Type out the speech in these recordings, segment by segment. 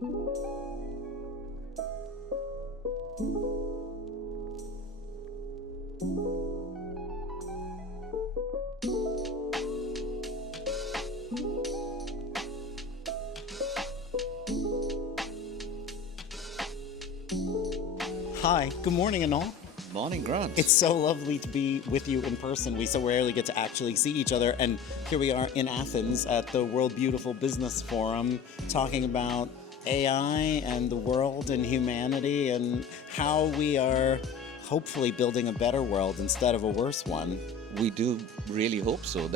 Hi, good morning, Anol. Morning, Grant. It's so lovely to be with you in person. We so rarely get to actually see each other, and here we are in Athens at the World Beautiful Business Forum talking about AI and the world and humanity and how we are hopefully building a better world instead of a worse one. We do really hope so.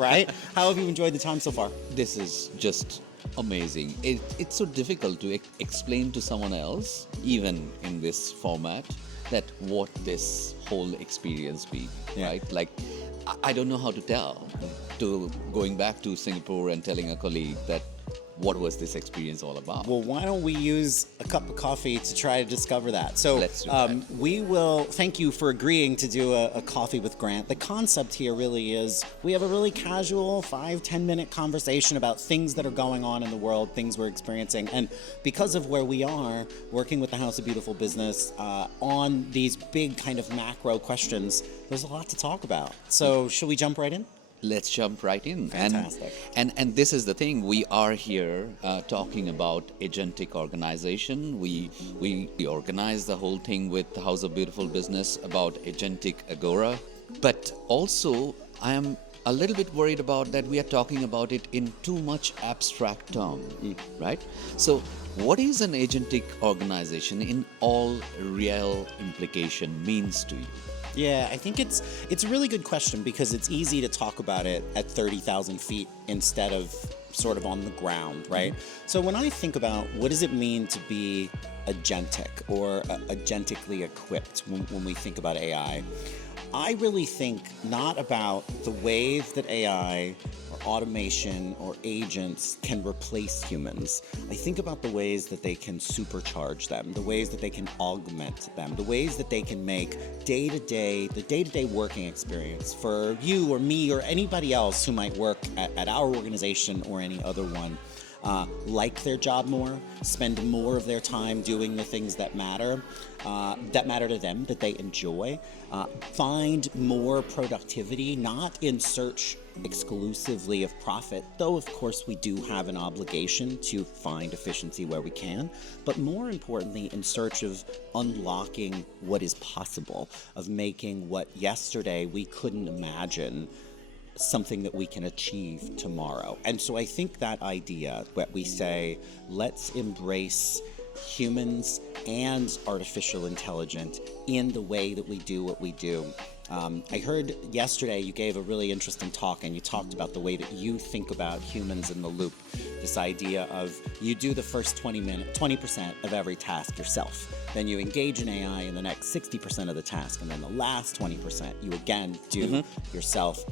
Right? How have you enjoyed the time so far? This is just amazing. It's so difficult to explain to someone else, even in this format, that what this whole experience be, right? Like, I don't know how to tell. To going back to Singapore and telling a colleague that what was this experience all about? Well, why don't we use a cup of coffee to try to discover that? So Let's do that. We will thank you for agreeing to do a coffee with Grant. The concept here really is we have a really casual 5-10 minute conversation about things that are going on in the world, things we're experiencing. And because of where we are, working with the House of Beautiful Business on these big kind of macro questions, there's a lot to talk about. So should we jump right in? Let's jump right in. Fantastic. And this is the thing. We are here talking about agentic organization. We organize the whole thing with the House of Beautiful Business about agentic agora. But also, I am a little bit worried about that we are talking about it in too much abstract term, right? So what is an agentic organization in all real implication means to you? Yeah, I think it's a really good question because it's easy to talk about it at 30,000 feet instead of sort of on the ground, right? So when I think about what does it mean to be agentic or agentically equipped when we think about AI, I really think not about the wave that AI or automation or agents can replace humans. I think about the ways that they can supercharge them, the ways that they can augment them, the ways that they can make the day-to-day working experience for you or me or anybody else who might work at our organization or any other one. Like their job more, spend more of their time doing the things that matter to them, that they enjoy, find more productivity, not in search exclusively of profit, though of course we do have an obligation to find efficiency where we can, but more importantly in search of unlocking what is possible, of making what yesterday we couldn't imagine something that we can achieve tomorrow. And so I think that idea that we say, let's embrace humans and artificial intelligence in the way that we do what we do. I heard yesterday you gave a really interesting talk and you talked about the way that you think about humans in the loop. This idea of you do the first 20% of every task yourself. Then you engage in AI in the next 60% of the task. And then the last 20% you again do yourself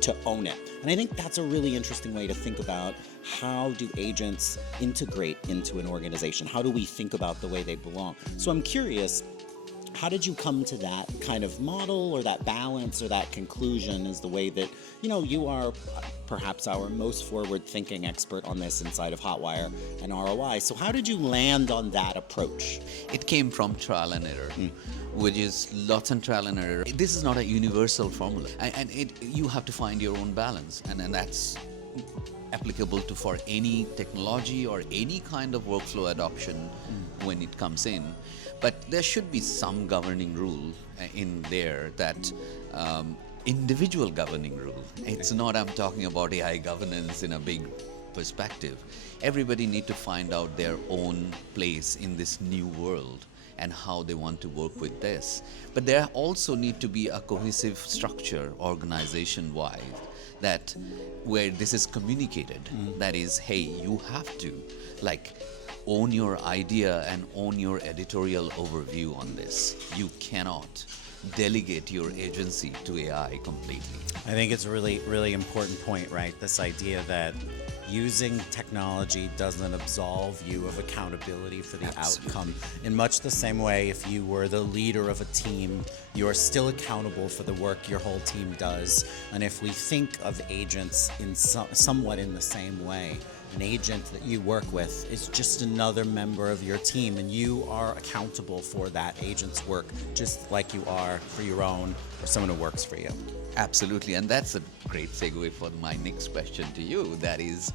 to own it. And I think that's a really interesting way to think about how do agents integrate into an organization? How do we think about the way they belong? So I'm curious, how did you come to that kind of model or that balance or that conclusion is the way that, you are perhaps our most forward-thinking expert on this inside of Hotwire and ROI. So how did you land on that approach? It came from trial and error, which is lots and trial and error. This is not a universal formula. And you have to find your own balance. And that's applicable for any technology or any kind of workflow adoption when it comes in. But there should be some governing rule in there that individual governing rule. It's not I'm talking about AI governance in a big perspective. Everybody need to find out their own place in this new world and how they want to work with this. But there also need to be a cohesive structure organization-wide that where this is communicated. That is, hey, you have to own your idea and own your editorial overview on this. You cannot delegate your agency to AI completely. I think it's a really, really important point, right? This idea that using technology doesn't absolve you of accountability for the outcome. In much the same way, if you were the leader of a team, you are still accountable for the work your whole team does. And if we think of agents in somewhat in the same way, an agent that you work with is just another member of your team, and you are accountable for that agent's work just like you are for your own or someone who works for you. Absolutely, and that's a great segue for my next question to you. That is,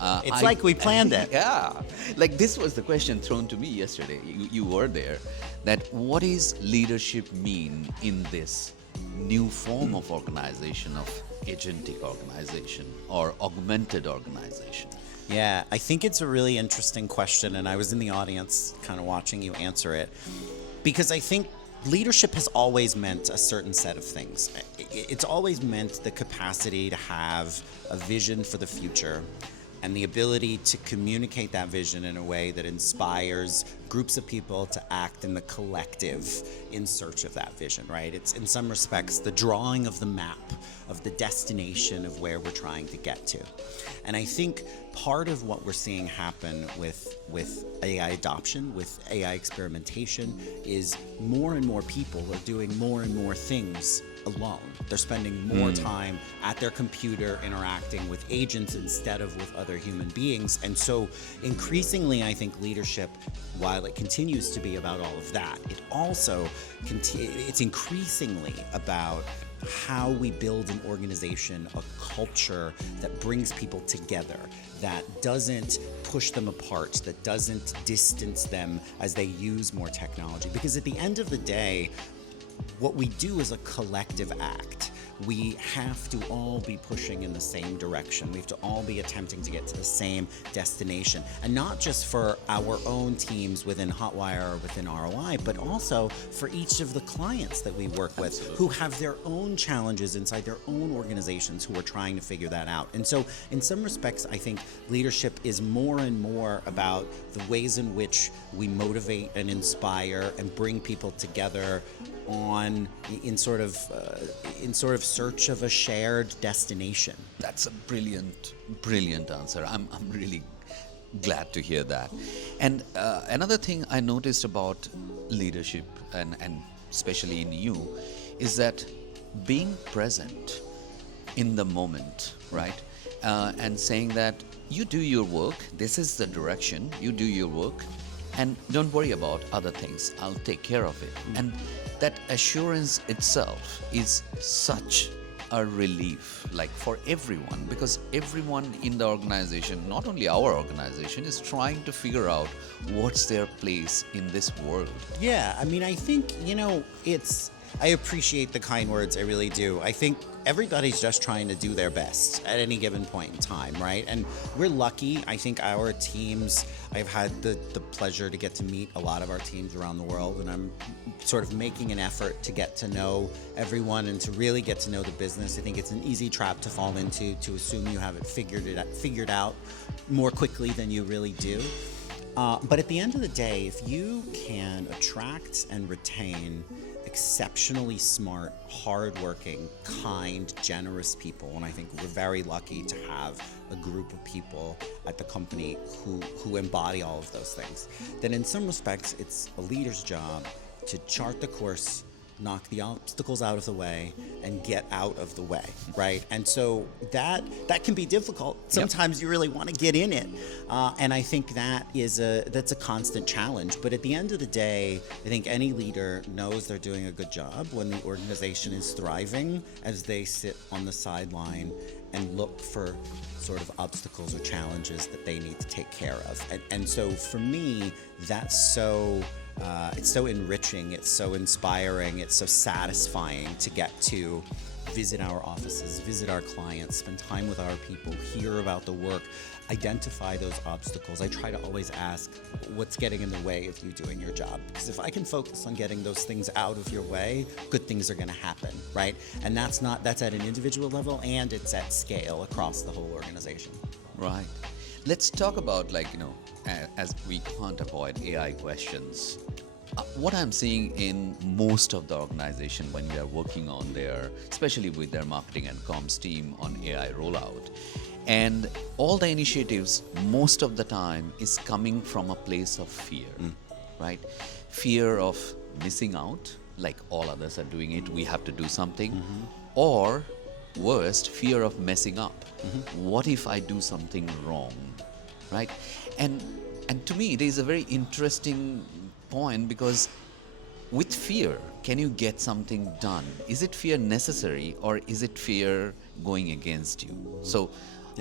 It's like we planned it. Yeah, like this was the question thrown to me yesterday. You were there. That what is leadership mean in this new form of organization, of agentic organization or augmented organization? Yeah, I think it's a really interesting question, and I was in the audience kind of watching you answer it, because I think leadership has always meant a certain set of things. It's always meant the capacity to have a vision for the future and the ability to communicate that vision in a way that inspires groups of people to act in the collective in search of that vision, right? It's in some respects the drawing of the map of the destination of where we're trying to get to. And I think part of what we're seeing happen with AI adoption, with AI experimentation, is more and more people are doing more and more things alone. They're spending more time at their computer interacting with agents instead of with other human beings. And so increasingly, I think leadership, while it continues to be about all of that, it also it's increasingly about how we build an organization, a culture that brings people together, that doesn't push them apart, that doesn't distance them as they use more technology. Because at the end of the day, what we do is a collective act. We have to all be pushing in the same direction. We have to all be attempting to get to the same destination. And not just for our own teams within Hotwire or within ROI, but also for each of the clients that we work with who have their own challenges inside their own organizations who are trying to figure that out. And so in some respects, I think leadership is more and more about the ways in which we motivate and inspire and bring people together in sort of search of a shared destination. That's a brilliant answer. I'm really glad to hear that. And another thing I noticed about leadership, and especially in you, is that being present in the moment, right? And saying that you do your work, this is the direction, you do your work, and don't worry about other things, I'll take care of it. And that assurance itself is such a relief, like for everyone, because everyone in the organization, not only our organization, is trying to figure out what's their place in this world. Yeah, I mean, I think, I appreciate the kind words, I really do. I think everybody's just trying to do their best at any given point in time, right? And we're lucky. I think our teams, I've had the pleasure to get to meet a lot of our teams around the world, and I'm sort of making an effort to get to know everyone and to really get to know the business. I think it's an easy trap to fall into, to assume you have it figured out more quickly than you really do. But at the end of the day, if you can attract and retain exceptionally smart, hardworking, kind, generous people, and I think we're very lucky to have a group of people at the company who embody all of those things, then in some respects it's a leader's job to chart the course, knock the obstacles out of the way, and get out of the way, right? And so that can be difficult. Sometimes you really want to get in it, and I think that's a constant challenge. But at the end of the day, I think any leader knows they're doing a good job when the organization is thriving, as they sit on the sideline and look for sort of obstacles or challenges that they need to take care of. And so for me, that's so it's so enriching, it's so inspiring, it's so satisfying to get to visit our offices, visit our clients, spend time with our people, hear about the work, identify those obstacles. I try to always ask, what's getting in the way of you doing your job? Because if I can focus on getting those things out of your way, good things are going to happen, right? And that's at an individual level, and it's at scale across the whole organization. Right. Let's talk about, as we can't avoid AI questions. What I'm seeing in most of the organization when we are working on especially with their marketing and comms team on AI rollout, and all the initiatives most of the time is coming from a place of fear, right? Fear of missing out, like all others are doing it, we have to do something, or worst, fear of messing up. What if I do something wrong? right? And to me, it is a very interesting point, because with fear, can you get something done? Is it fear necessary, or is it fear going against you? So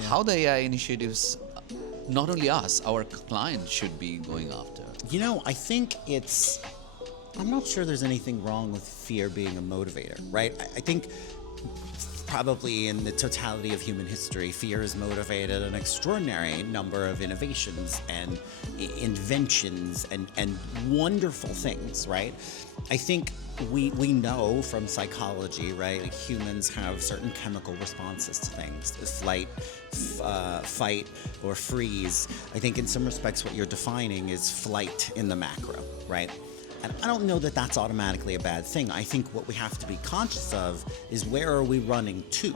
how the AI initiatives, not only us, our clients should be going after? You know, I think I'm not sure there's anything wrong with fear being a motivator, right? I think probably in the totality of human history, fear has motivated an extraordinary number of innovations and inventions and wonderful things, right? I think we know from psychology, right? Like humans have certain chemical responses to things, flight, fight, or freeze. I think in some respects what you're defining is flight in the macro, right? And I don't know that that's automatically a bad thing. I think what we have to be conscious of is where are we running to?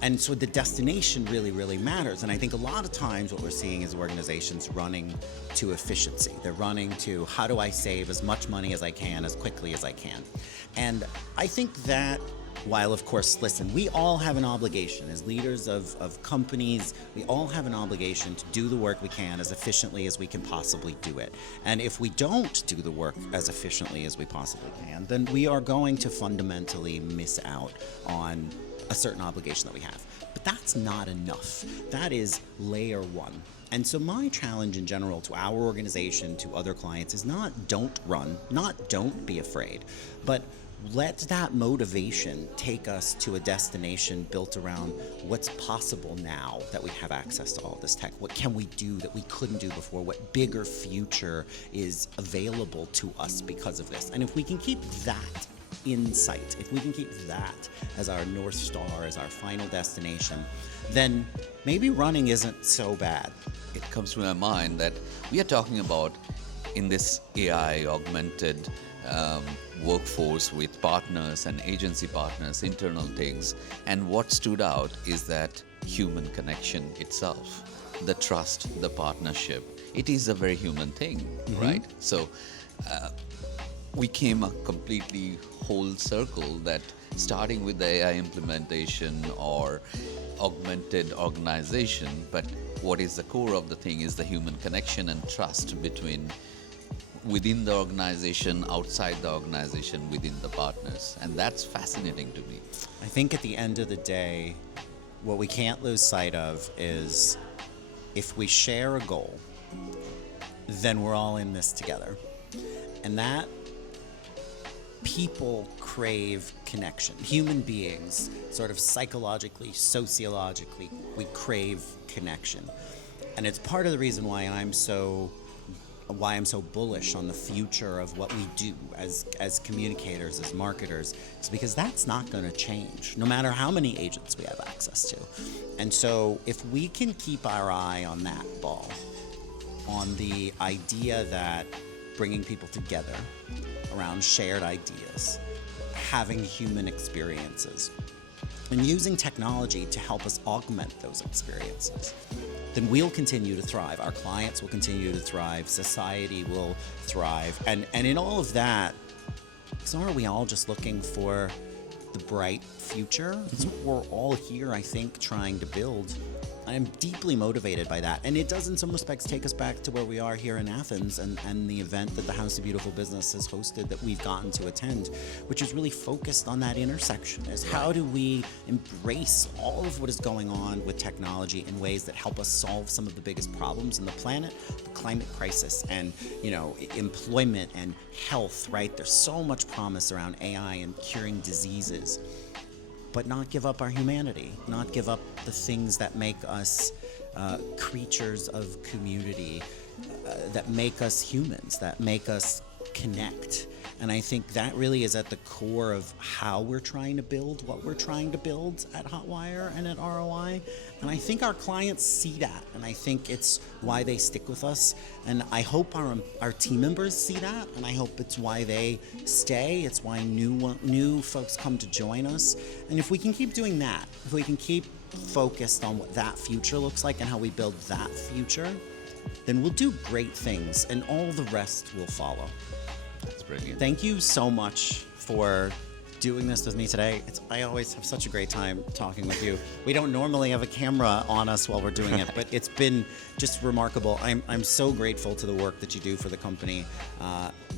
And so the destination really, really matters. And I think a lot of times what we're seeing is organizations running to efficiency. They're running to how do I save as much money as I can, as quickly as I can. And I think that while, of course, listen, we all have an obligation as leaders of companies, we all have an obligation to do the work we can as efficiently as we can possibly do it. And if we don't do the work as efficiently as we possibly can, then we are going to fundamentally miss out on a certain obligation that we have. But that's not enough. That is layer one. And so my challenge in general to our organization, to other clients, is not don't run, not don't be afraid, but let that motivation take us to a destination built around what's possible now that we have access to all this tech. What can we do that we couldn't do before? What bigger future is available to us because of this? And if we can keep that in sight, if we can keep that as our North Star, as our final destination, then maybe running isn't so bad. It comes to my mind that we are talking about, in this AI augmented workforce with partners and agency partners, internal things, and what stood out is that human connection itself, the trust, the partnership. It is a very human thing, right? So we came a completely whole circle, that starting with the AI implementation or augmented organization, but what is the core of the thing is the human connection and trust between within the organization, outside the organization, within the partners. And that's fascinating to me. I think at the end of the day, what we can't lose sight of is if we share a goal, then we're all in this together. And that people crave connection. Human beings, sort of psychologically, sociologically, we crave connection. And it's part of the reason why I'm so bullish on the future of what we do as communicators, as marketers, is because that's not going to change, no matter how many agents we have access to. And so if we can keep our eye on that ball, on the idea that bringing people together around shared ideas, having human experiences, and using technology to help us augment those experiences, then we'll continue to thrive. Our clients will continue to thrive. Society will thrive. And in all of that, so are we all just looking for the bright future? That's what we're all here, I think, trying to build. I'm deeply motivated by that. And it does, in some respects, take us back to where we are here in Athens and the event that the House of Beautiful Business has hosted that we've gotten to attend, which is really focused on that intersection, is how do we embrace all of what is going on with technology in ways that help us solve some of the biggest problems on the planet, the climate crisis and, employment and health, right? There's so much promise around AI and curing diseases, but not give up our humanity, not give up the things that make us creatures of community, that make us humans, that make us connect. And I think that really is at the core of how we're trying to build what we're trying to build at Hotwire and at ROI. And I think our clients see that, and I think it's why they stick with us. And I hope our team members see that, and I hope it's why they stay. It's why new folks come to join us. And if we can keep doing that, if we can keep focused on what that future looks like and how we build that future, then we'll do great things, and all the rest will follow. That's brilliant. Thank you so much for doing this with me today. I always have such a great time talking with you. We don't normally have a camera on us while we're doing it, but it's been just remarkable. I'm so grateful to the work that you do for the company.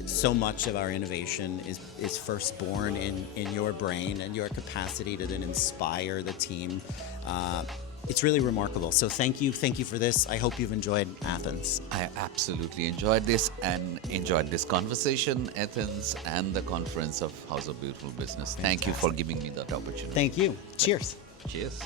So much of our innovation is first born in your brain and your capacity to then inspire the team. It's really remarkable. So thank you for this. I hope you've enjoyed Athens. I absolutely enjoyed this and enjoyed this conversation, Athens, and the conference of House of Beautiful Business. Thank you for giving me that opportunity. Thank you. Cheers. Cheers.